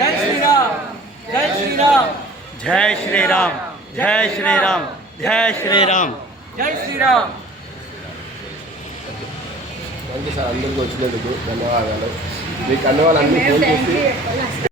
జై శ్రీరామ్ జై శ్రీరామ్ జై శ్రీరామ్ జై శ్రీరామ్ జై శ్రీరామ్ జై శ్రీరామ్. థ్యాంక్ యూ సార్, అందరికీ వచ్చినందుకు ధన్యవాదాలు. మీకు అన్న వాళ్ళందరూ ఫోన్ చేసి